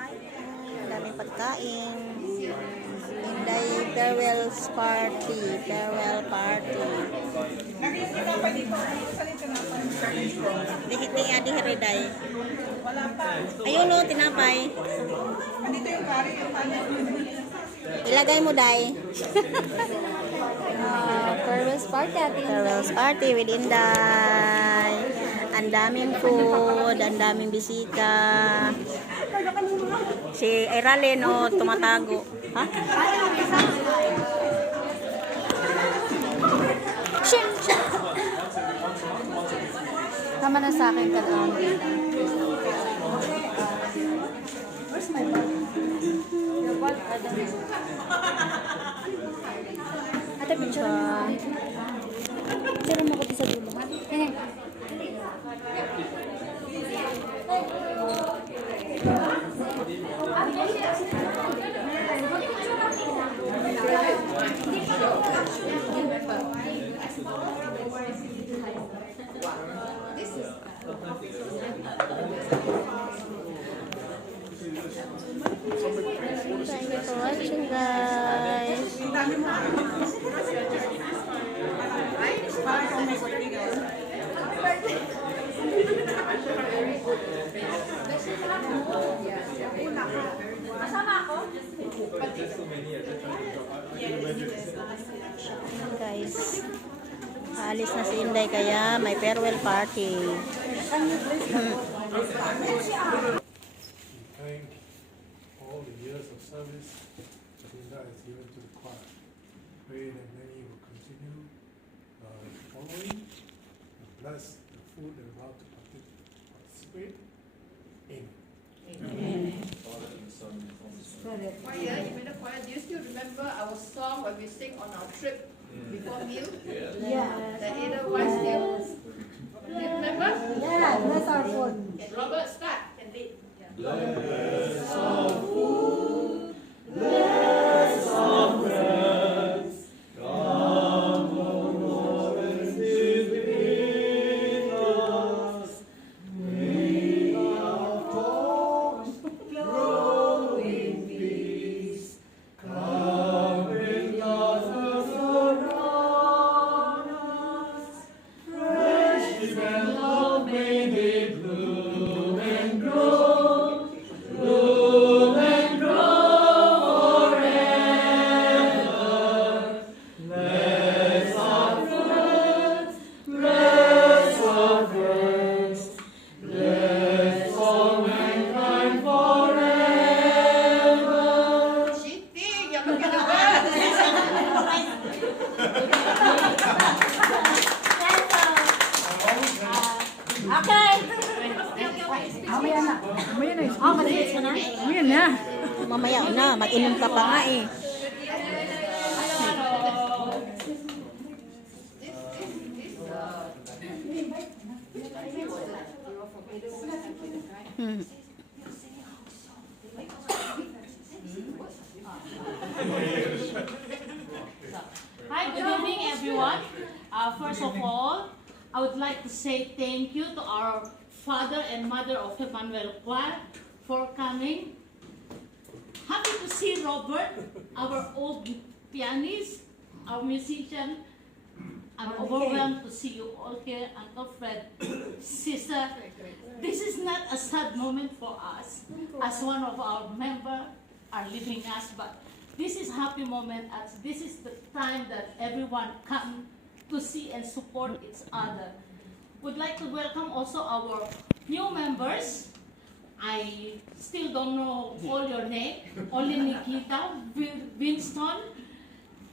Ang daming pagkain. Inday farewell party. Farewell party. Di adi heriday. Ayun o, tinapay. Ilagay mo, Day. Farewell's party atin. Farewell's party with Inday. Ang daming food, ang daming bisita. Si Iralyn o tumatago. Ha? Tama na sa akin ka lang. Where's my bag? Your bag, Ate, picture mo. Picture mo ko sa dulo. Ganyan. Thank you for watching, guys. Guys, aalis na si Inday kaya may farewell party. Thank all the years of service that Linda has given to the choir. Pray that many will continue following and bless the food they're about to participate in. Choir, you made a choir. Do you still remember our song when we sing on our trip before meal? Yeah. The Edelweiss Hill. Do you remember? Yeah, bless our food. Okay, Robert, start. Can lead. Cheating! You're looking at Okay. Mamaya na. Mamaya na. Oh, maliit ka na? Mamaya na. Mamaya na, mag-inom ka pa nga eh. Hmm. Hi, good evening, everyone. First of all, I would like to say thank you to our father and mother of Emmanuel Choir for coming. Happy to see Robert, our old pianist, our musician. I'm overwhelmed to see you all here, Uncle Fred, sister. This is not a sad moment for us, as one of our members are leaving us, but this is happy moment as this is the time that everyone come to see and support each other. Would like to welcome also our new members. I still don't know all your name, only Nikita, Winston,